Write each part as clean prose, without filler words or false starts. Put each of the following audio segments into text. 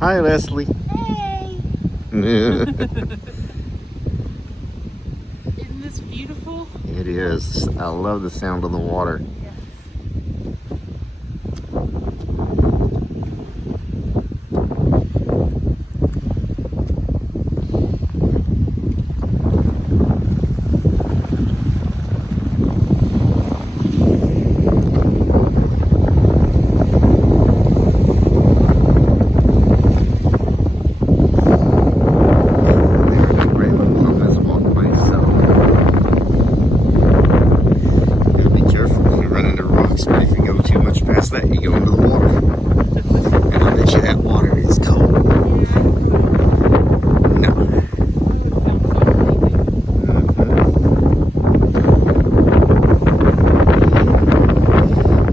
Hi, Leslie. Hey! It Isn't this beautiful? is. I love the sound of the water. Yes. That you go into the water, and I bet you that water is cold. No.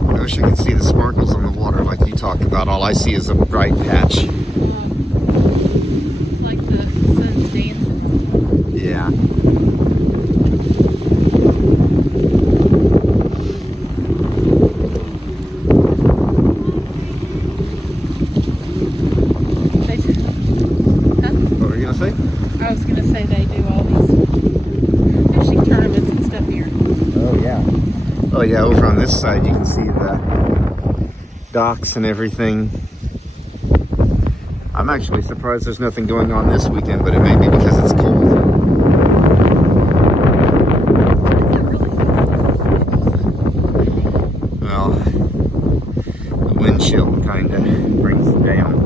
I wish I could see the sparkles on the water like you talked about. All I see is a bright patch. It's like the sun's dancing. Yeah. I was going to say they do all these fishing tournaments and stuff here. Oh, yeah. Oh, yeah, over on this side you can see the docks and everything. I'm actually surprised there's nothing going on this weekend, but it may be because it's cold. Well, the wind chill kind of brings it down.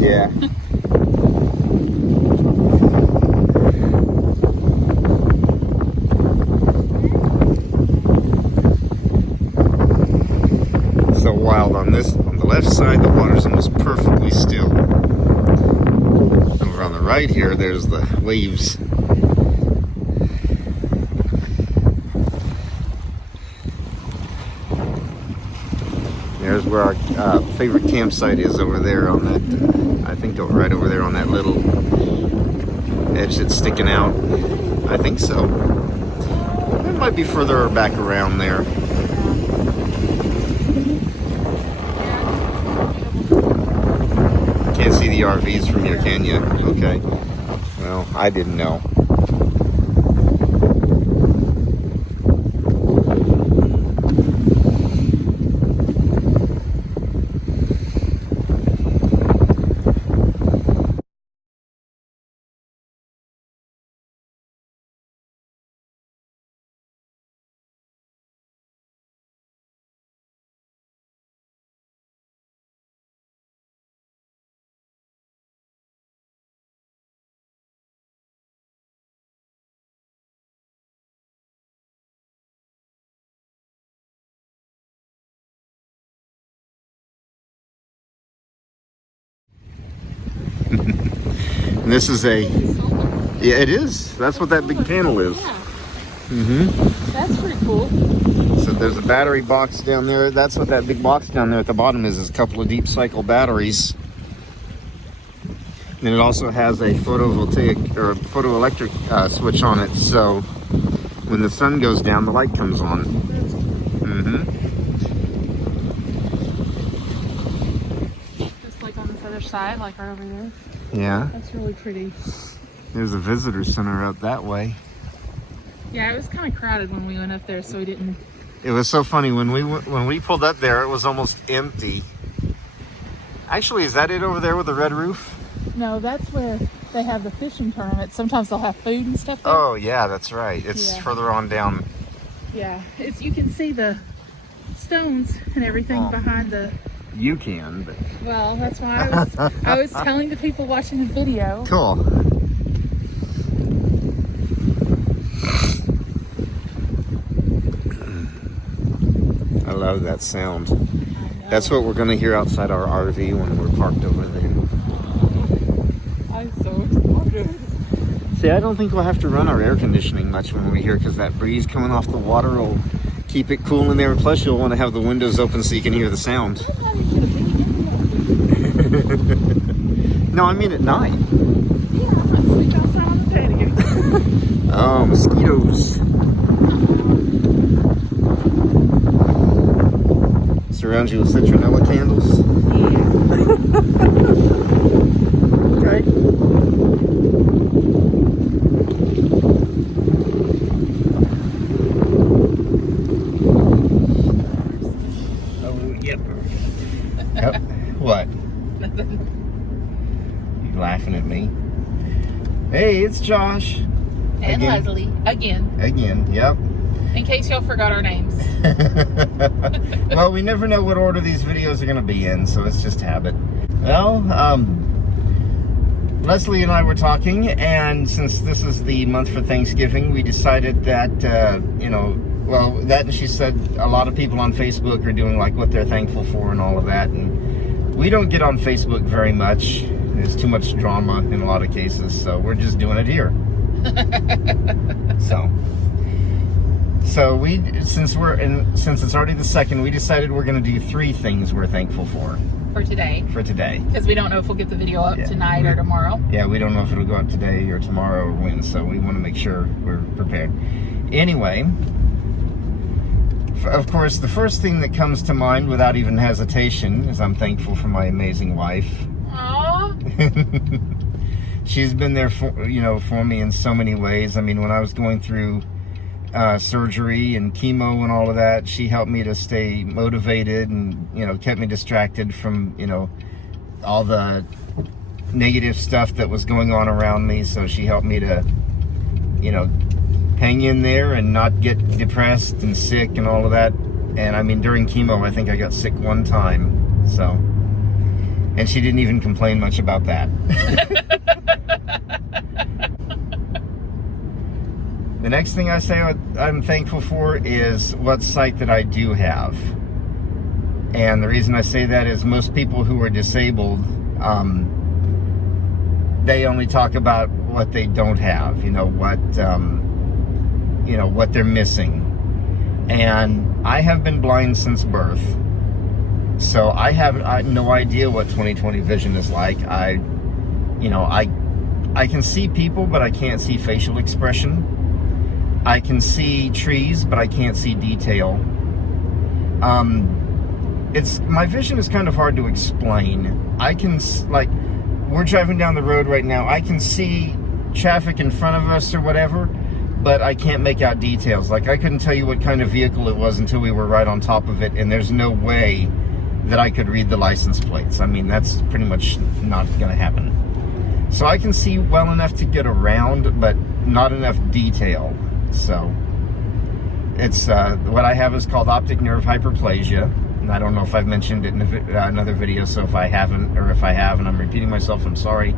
Yeah. So wild on the left side, the water's almost perfectly still. Over on the right here, there's the waves. There's where our favorite campsite is over there on that, I think right over there on that little edge that's sticking out. I think so. It might be further back around there. Can't see the RVs from here, can you? Okay. Well, I didn't know. And this is a, yeah, it is. That's what that big panel is. That's pretty cool. So there's a battery box down there. That's what that big box down there at the bottom is a couple of deep cycle batteries. And it also has a photovoltaic or photoelectric switch on it. So when the sun goes down, the light comes on. Just like on this other side, like right over there. Yeah. That's really pretty. There's a visitor center up that way. Yeah, it was kind of crowded when we went up there, so we didn't. It was so funny when we pulled up there. It was almost empty. Actually, is that it over there with the red roof? No, that's where they have the fishing tournament. Sometimes they'll have food and stuff there. Oh yeah, that's right. It's further on down. Yeah, you can see the stones and everything behind the. You can, but Well, that's why I was telling the people watching the video. cool. I love that sound. That's what we're going to hear outside our RV when we're parked over there. I'm so excited. See, I don't think we'll have to run our air conditioning much when we're here because that breeze coming off the water will keep it cool in there. Plus, you'll want to have the windows open so you can hear the sound. No, I mean at night. Yeah, I'm going to sleep outside on the patio. Oh, mosquitoes. Is there surround you with citronella candles. Yeah. Okay. Oh, yep. Yep. What? You laughing at me? Hey, it's Josh. And Again. Leslie. Again, yep. In case y'all forgot our names. Well, we never know what order these videos are going to be in, so it's just habit. Well, Leslie and I were talking, and since this is the month for Thanksgiving, we decided that, that, and she said a lot of people on Facebook are doing like what they're thankful for and all of that, and we don't get on Facebook very much. There's too much drama in a lot of cases, so we're just doing it here. So we, since it's already the 2nd, we decided we're going to do 3 things we're thankful for. For today. Because we don't know if we'll get the video up tonight or tomorrow. Yeah, we don't know if it'll go up today or tomorrow or when, so we want to make sure we're prepared. Anyway, of course, the first thing that comes to mind without even hesitation is I'm thankful for my amazing wife. Aww. She's been there for me in so many ways. I mean, when I was going through surgery and chemo and all of that, she helped me to stay motivated and kept me distracted from all the negative stuff that was going on around me. So she helped me to hang in there and not get depressed and sick and all of that. And I mean, during chemo, I think I got sick one time, so, and she didn't even complain much about that. The next thing I say I'm thankful for is what sight that I do have. And the reason I say that is most people who are disabled, they only talk about what they don't have, what they're missing. And I have been blind since birth. So I have no idea what 20/20 vision is like. I can see people, but I can't see facial expression. I can see trees, but I can't see detail. My vision is kind of hard to explain. I can, we're driving down the road right now. I can see traffic in front of us or whatever, but I can't make out details. Like, I couldn't tell you what kind of vehicle it was until we were right on top of it, and there's no way that I could read the license plates. I mean, that's pretty much not going to happen. So I can see well enough to get around, but not enough detail. So it's what I have is called optic nerve hyperplasia, and I don't know if I've mentioned it in another video, so if I haven't, or if I have and I'm repeating myself, I'm sorry.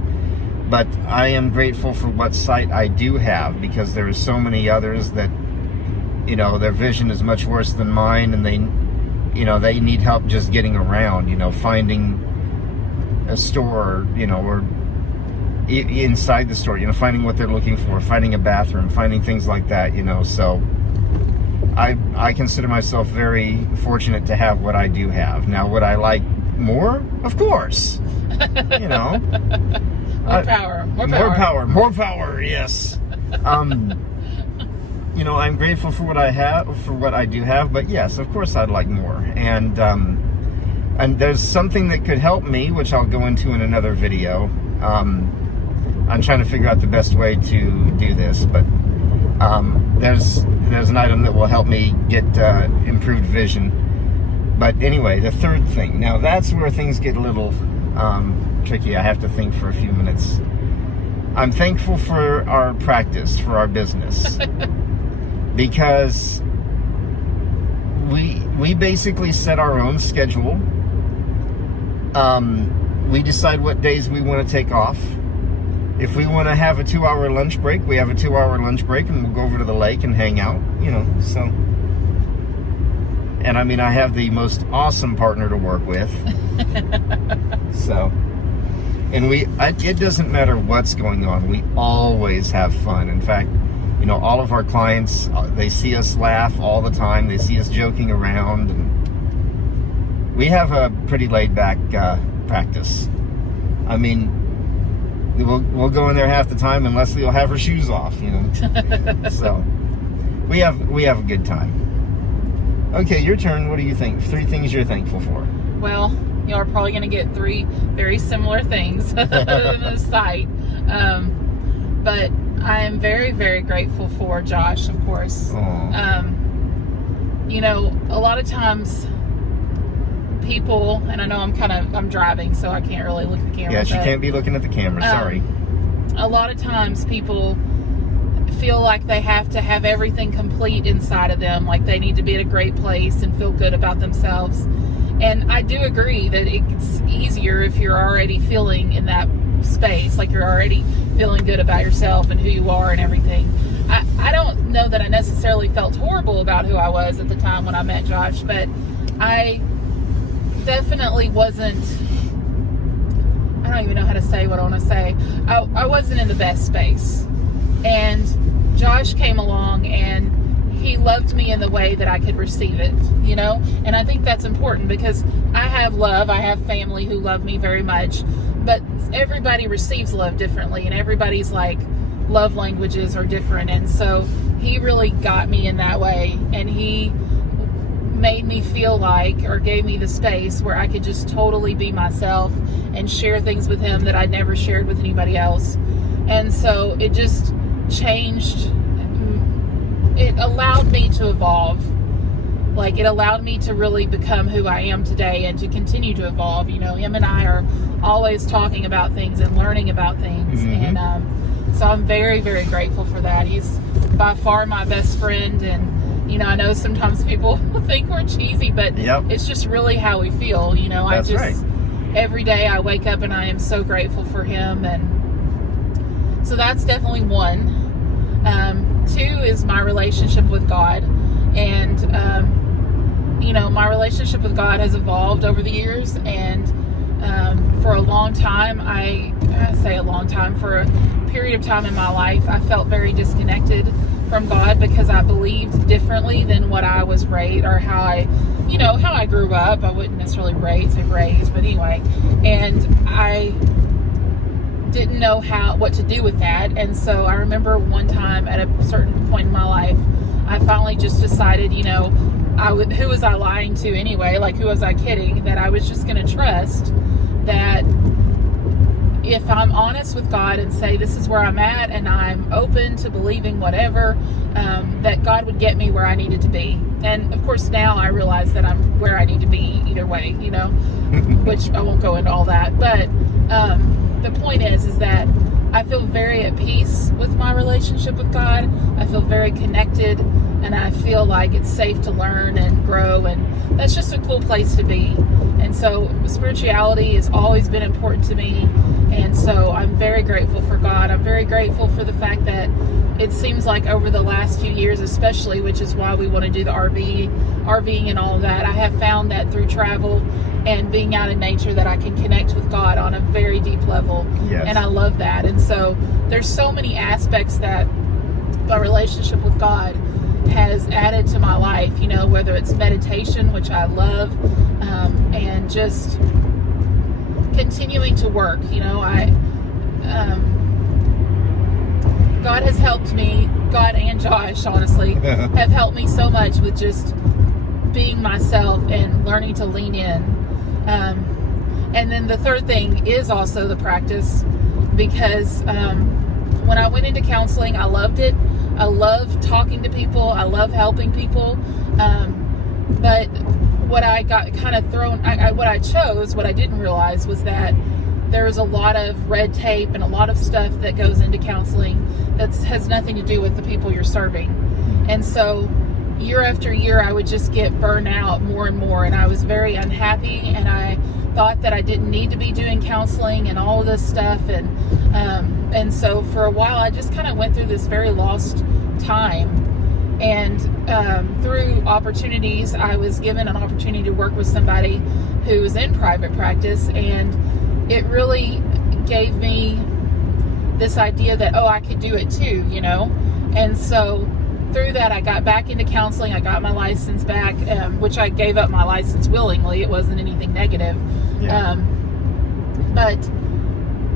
But I am grateful for what sight I do have, because there are so many others that their vision is much worse than mine, and they need help just getting around, finding a store, or inside the store, finding what they're looking for, finding a bathroom, finding things like that, so I consider myself very fortunate to have what I do have. Now, would I like more? Of course. More power, yes. I'm grateful for what I have, for what I do have, but yes, of course I'd like more. And there's something that could help me, which I'll go into in another video. I'm trying to figure out the best way to do this, but there's an item that will help me get improved vision. But anyway, the third thing. Now that's where things get a little tricky. I have to think for a few minutes. I'm thankful for our practice, for our business, because we basically set our own schedule. We decide what days we want to take off. If we want to have a 2-hour lunch break, we have a 2-hour lunch break, and we'll go over to the lake and hang out, so. And I mean, I have the most awesome partner to work with. So, and it doesn't matter what's going on. We always have fun. In fact, all of our clients, they see us laugh all the time. They see us joking around. And we have a pretty laid back practice. I mean, we'll go in there half the time, and Leslie will have her shoes off, So we have a good time. Okay, your turn. What do you think? 3 things you're thankful for. Well, you are probably going to get 3 very similar things in the site. But I am very, very grateful for Josh, of course. You know, a lot of times people, and I know I'm driving, so I can't really look at the camera. Yes, you can't be looking at the camera. Sorry. A lot of times people feel like they have to have everything complete inside of them, like they need to be at a great place and feel good about themselves. And I do agree that it's easier if you're already feeling in that space, like you're already feeling good about yourself and who you are and everything. I don't know that I necessarily felt horrible about who I was at the time when I met Josh, but I definitely wasn't, I don't even know how to say what I want to say. I wasn't in the best space. And Josh came along and he loved me in the way that I could receive it, you know? And I think that's important because I have love. I have family who love me very much, but everybody receives love differently, and everybody's like love languages are different. And so he really got me in that way, and he made me feel like, or gave me the space where I could just totally be myself and share things with him that I'd never shared with anybody else. And so it just changed. It allowed me to evolve. Like, it allowed me to really become who I am today and to continue to evolve. You know, him and I are always talking about things and learning about things. Mm-hmm. And so I'm very, very grateful for that. He's by far my best friend. And, you know, I know sometimes people think we're cheesy, but it's just really how we feel. You know, That's right. Every day I wake up and I am so grateful for him. And so that's definitely 1. 2 is my relationship with God. And, you know, my relationship with God has evolved over the years. And for a long time, I say a long time, for a period of time in my life, I felt very disconnected from God because I believed differently than what I was raised, or how I grew up. I wouldn't necessarily say raised, but anyway. And I didn't know what to do with that. And so I remember one time at a certain point in my life, I finally just decided, you know, who was I lying to anyway? Like, who was I kidding? That I was just going to trust that if I'm honest with God and say this is where I'm at, and I'm open to believing whatever, that God would get me where I needed to be. And of course now I realize that I'm where I need to be either way, you know, which I won't go into all that. But the point is that I feel very at peace with my relationship with God. I feel very connected, and I feel like it's safe to learn and grow, and that's just a cool place to be. And so spirituality has always been important to me, and so I'm very grateful for God. I'm very grateful for the fact that it seems like over the last few years especially, which is why we want to do the RVing and all of that, I have found that through travel and being out in nature that I can connect with God on a very deep level. Yes. And I love that. And so there's so many aspects that my relationship with God has added to my life, you know, whether it's meditation, which I love, and just continuing to work. You know, God has helped me, God and Josh, honestly, have helped me so much with just being myself and learning to lean in. And then the third thing is also the practice, because when I went into counseling, I loved it. I love talking to people. I love helping people. But what I got kind of what I chose, what I didn't realize was that there is a lot of red tape and a lot of stuff that goes into counseling that has nothing to do with the people you're serving. And so year after year, I would just get burned out more and more, and I was very unhappy, and I thought that I didn't need to be doing counseling and all of this stuff. And so for a while, I just kind of went through this very lost time. And through opportunities, I was given an opportunity to work with somebody who was in private practice, and it really gave me this idea that, I could do it too, you know. And so through that, I got back into counseling. I got my license back, which I gave up my license willingly. It wasn't anything negative. Yeah. But,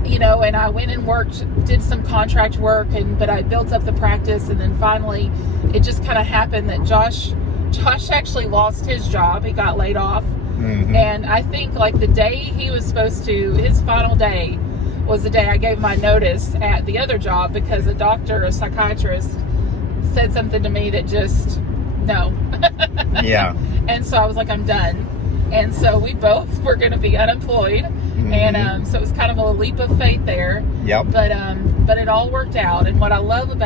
you know, and I went and did some contract work, but I built up the practice, and then finally it just kind of happened that Josh Josh actually lost his job. He got laid off. Mm-hmm. And I think like the day he was supposed to, his final day was the day I gave my notice at the other job, because a psychiatrist said something to me that just, no. Yeah. And so I was like, I'm done. And so we both were going to be unemployed. Mm-hmm. And so it was kind of a leap of faith there. Yep. But it all worked out. And what I love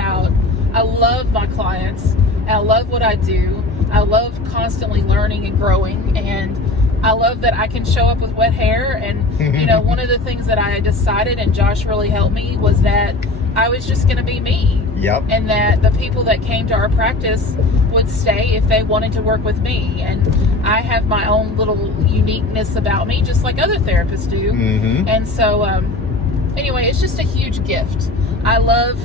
my clients. I love what I do. I love constantly learning and growing. And I love that I can show up with wet hair. And, you know, one of the things that I decided, and Josh really helped me, was that I was just going to be me. Yep. And that the people that came to our practice would stay if they wanted to work with me. And I have my own little uniqueness about me, just like other therapists do. Mm-hmm. And so, anyway, it's just a huge gift. I love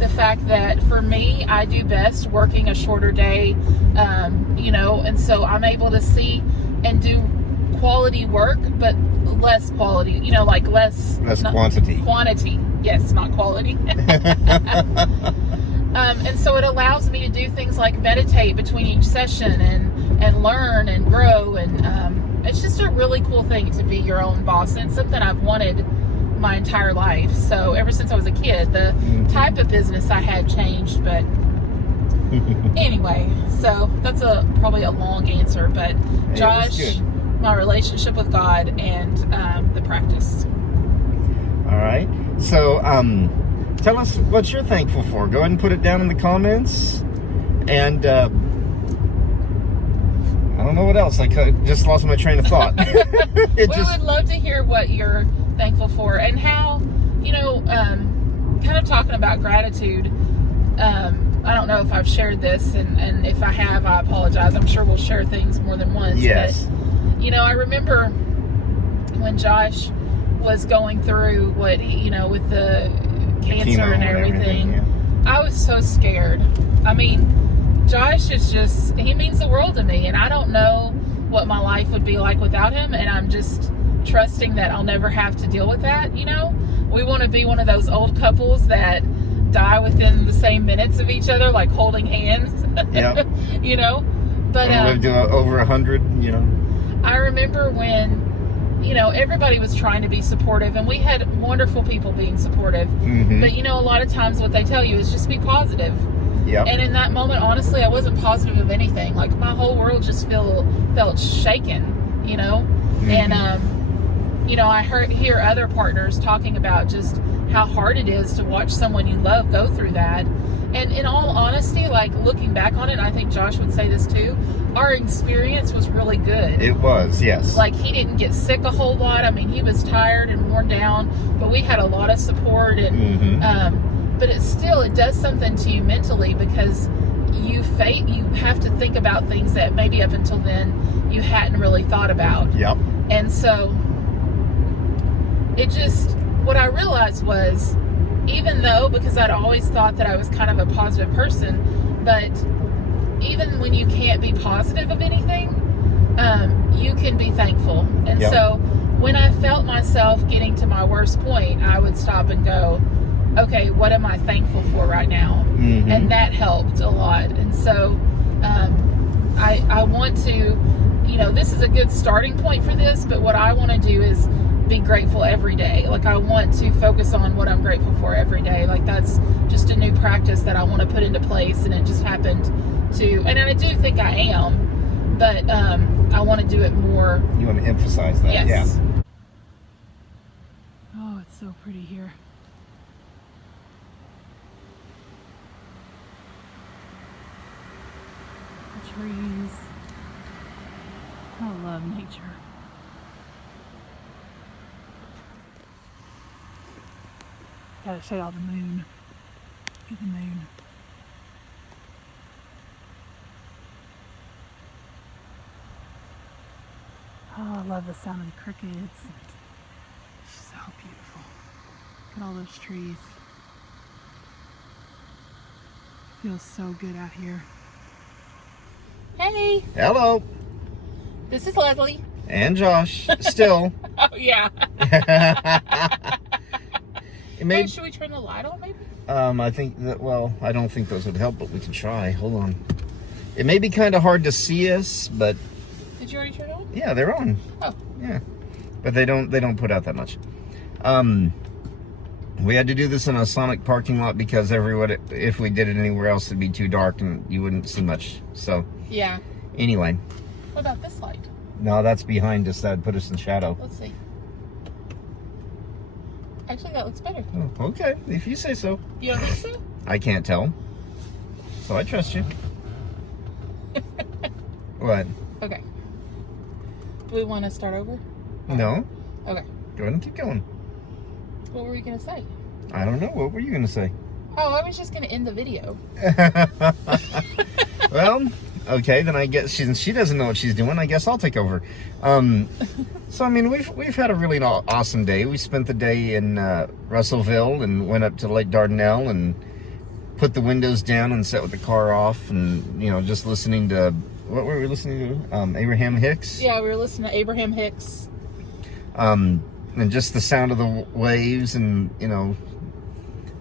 the fact that for me, I do best working a shorter day, you know, and so I'm able to see and do quality work, but less quality, you know, like less quantity. Quantity, yes, not quality. And so it allows me to do things like meditate between each session and learn and grow. And it's just a really cool thing to be your own boss. And it's something I've wanted my entire life. So ever since I was a kid, the type of business I had changed. But anyway, so that's probably a long answer. But Josh, my relationship with God, and the practice. All right. So tell us what you're thankful for. Go ahead and put it down in the comments. And I don't know what else. I just lost my train of thought. We would love to hear what you're thankful for, and how, you know, kind of talking about gratitude. I don't know if I've shared this, and if I have, I apologize. I'm sure we'll share things more than once. Yes. But, you know, I remember when Josh was going through what he, you know, with the cancer and everything. Yeah. I was so scared. I mean, Josh is just, he means the world to me, and I don't know what my life would be like without him, and I'm just trusting that I'll never have to deal with that, you know? We want to be one of those old couples that die within the same minutes of each other, like holding hands. Yep. You know? But lived over 100, you know. I remember when, you know, everybody was trying to be supportive, and we had wonderful people being supportive. Mm-hmm. But, you know, a lot of times what they tell you is just be positive. Yep. And in that moment, honestly, I wasn't positive of anything. Like, my whole world just felt shaken, you know? Mm-hmm. And, you know, I hear other partners talking about just how hard it is to watch someone you love go through that. And in all honesty, like, looking back on it, I think Josh would say this too, our experience was really good. It was, yes. Like, he didn't get sick a whole lot. I mean, he was tired and worn down, but we had a lot of support. And but it does something to you mentally, because you have to think about things that maybe up until then you hadn't really thought about. Yep. And so what I realized was, even though, because I'd always thought that I was kind of a positive person, but even when you can't be positive of anything, you can be thankful. And yep. So when I felt myself getting to my worst point, I would stop and go, okay, what am I thankful for right now? Mm-hmm. And that helped a lot. And so I want to, you know, this is a good starting point for this, but what I want to do is be grateful every day. Like, I want to focus on what I'm grateful for every day. Like, that's just a new practice that I want to put into place, and it just happened to, and I do think I am, but I want to do it more. You want to emphasize that? Yes. Yeah. Oh, it's so pretty here. The trees. I love nature. Gotta show y'all the moon. Look at the moon. Oh, I love the sound of the crickets. It's so beautiful. Look at all those trees. It feels so good out here. Hey! Hello. This is Leslie. And Josh. Still. Oh, yeah. Maybe, should we turn the light on, maybe? I think that, well, I don't think those would help, but we can try. Hold on. It may be kind of hard to see us, but Did you already turn it on? yeah, they're on. Oh. Yeah, but they don't put out that much. We had to do this in a Sonic parking lot because if we did it anywhere else, it'd be too dark and you wouldn't see much. So Yeah. anyway, What about this light? no, that's behind us. That'd put us in shadow. Let's see. Actually, that looks better. Oh, okay, if you say so. You don't think so? I can't tell, so I trust you. What? Okay. Do we want to start over? No. Okay. Go ahead and keep going. What were you going to say? I don't know. What were you going to say? Oh, I was just going to end the video. Well, okay, then I guess since she doesn't know what she's doing, I guess I'll take over. So I mean, we've had a really awesome day. We spent the day in Russellville and went up to Lake Dardanelle and put the windows down and set with the car off, and just listening to what were we listening to? Abraham Hicks. Yeah, we were listening to Abraham Hicks. And just the sound of the waves and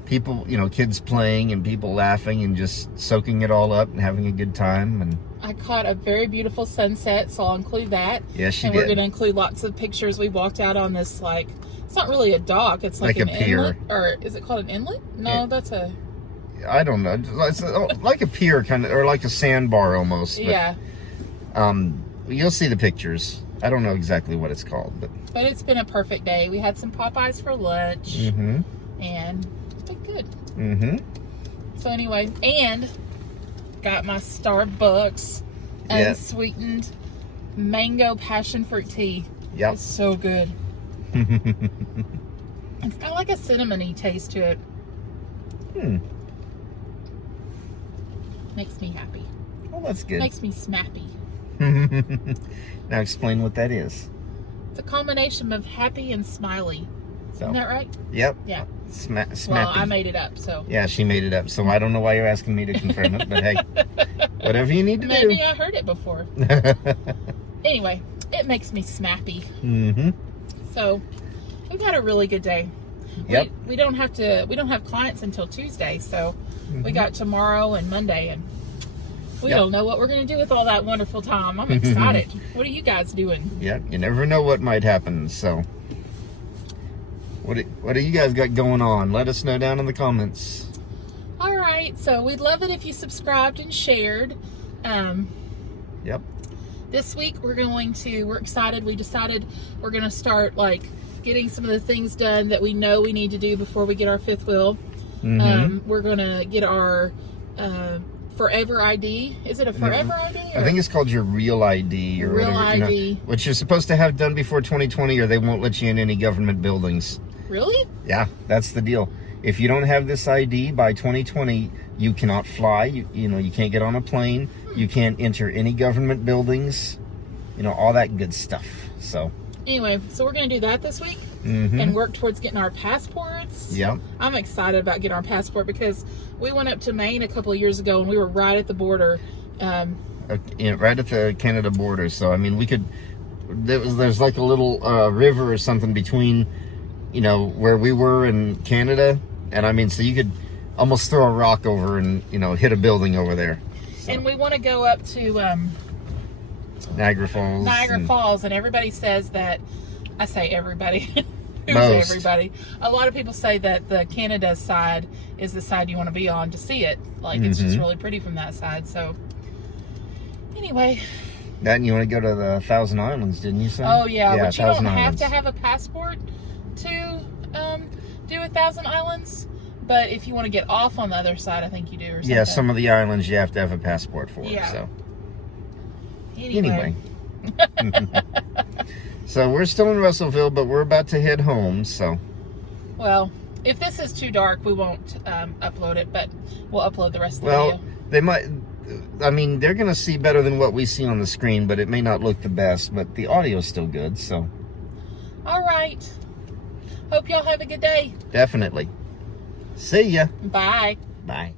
people, kids playing and people laughing and just soaking it all up and having a good time. And I caught a very beautiful sunset, so I'll include that. Yes, she and did. We're going to include lots of pictures. We walked out on this, it's not really a dock. It's like a an pier. Inlet. Or is it called an inlet? No, that's a... I don't know. It's like a pier kind of, or like a sandbar almost. But, Yeah. You'll see the pictures. I don't know exactly what it's called, but it's been a perfect day. We had some Popeyes for lunch. Mm-hmm. And it's been good. Mm-hmm. So anyway, and got my Starbucks unsweetened mango passion fruit tea. Yep. It's so good. It's got like a cinnamony taste to it. Makes me happy. Well, that's good. Makes me smappy. Now explain what that is. It's a combination of happy and smiley. So, Isn't that right? Yep. Yeah. Smappy. Well, I made it up, so. Yeah, she made it up. So I don't know why you're asking me to confirm it, but hey, whatever you need to Maybe do. I heard it before. Anyway, it makes me smappy. Mm-hmm. So we've had a really good day. Yep. We don't have clients until Tuesday, so we got tomorrow and Monday, and we don't know what we're going to do with all that wonderful time. I'm excited. What are you guys doing? Yep. You never know what might happen. So what do you guys got going on? Let us know down in the comments. All right. So we'd love it if you subscribed and shared. Yep. This week we're excited. We decided we're going to start getting some of the things done that we know we need to do before we get our fifth wheel. Mm-hmm. We're going to get our Forever ID. Is it a Forever ID? I think it's called your Real ID or Real whatever. ID. Which you're supposed to have done before 2020 or they won't let you in any government buildings. Really? Yeah, that's the deal. If you don't have this ID by 2020, you cannot fly. You can't get on a plane. You can't enter any government buildings. All that good stuff. So anyway, so we're going to do that this week and work towards getting our passports. Yep. I'm excited about getting our passport because we went up to Maine a couple of years ago and we were right at the border. Right at the Canada border. So I mean, we could. There's like a little river or something between, where we were in Canada, and I mean, so you could almost throw a rock over and hit a building over there. So. And we want to go up to Niagara Falls. Falls, and everybody says that. I say everybody. Who's Most. everybody? A lot of people say that the Canada side is the side you want to be on to see it. It's just really pretty from that side. So anyway. That, and you want to go to the Thousand Islands, didn't you say? Oh yeah, but you don't Islands. have to have a passport to do 1,000 Islands. But if you want to get off on the other side, I think you do. Or something. Yeah, some of the islands you have to have a passport for. Yeah. So Anyway. So we're still in Russellville, but we're about to head home. So. Well, if this is too dark, we won't upload it, but we'll upload the rest of the Well, video. they might. I mean, they're going to see better than what we see on the screen, but it may not look the best. But the audio's still good, so. All right. Hope y'all have a good day. Definitely. See ya. Bye. Bye.